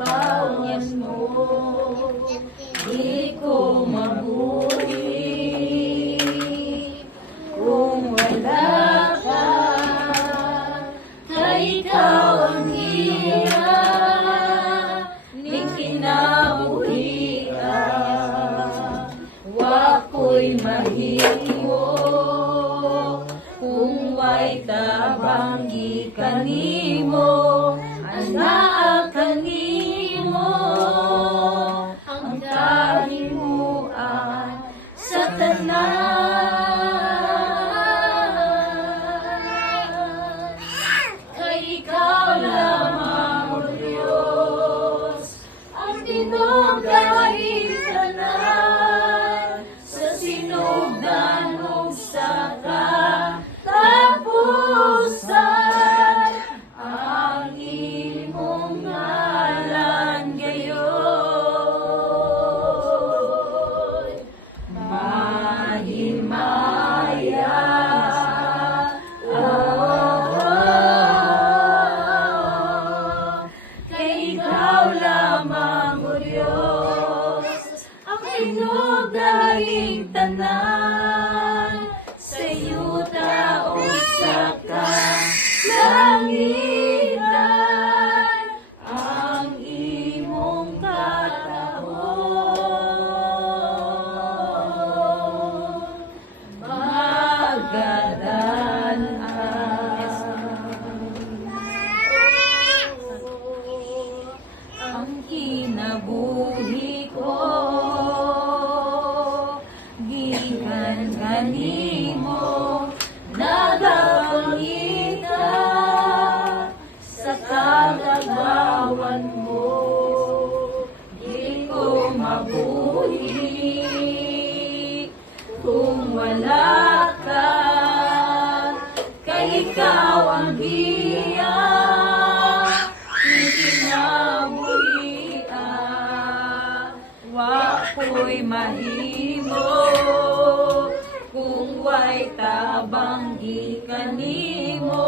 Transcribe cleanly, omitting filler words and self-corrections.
bawas mo. Di ko mabuhi kung wala ka. Kay ikaw ang hirap ni kinabuhian. Wako'y mahimo kung way tabang gikanimo. Anak kanimo ang kahimuan sa tanan. Kay ikaw lamang, O Diyos, ang tinugdahing tanan. Sa sinugdan mo sa katapusan, ang imong ngalan gayon mahimaya. Kay ikaw lamang, O Diyos, ang tinugdahing tanan. Sa iyo taong sa kalangitan, ang imong katahon magadan-an. Ang kinabuhi ko gikan kanimo, nagapangita sa kagagawan mo. Di ko mabuhi kung wala ka. Kay ikaw ang biyak ni kinabuhian. Wako'y mahimo kung way tabang gikanimo.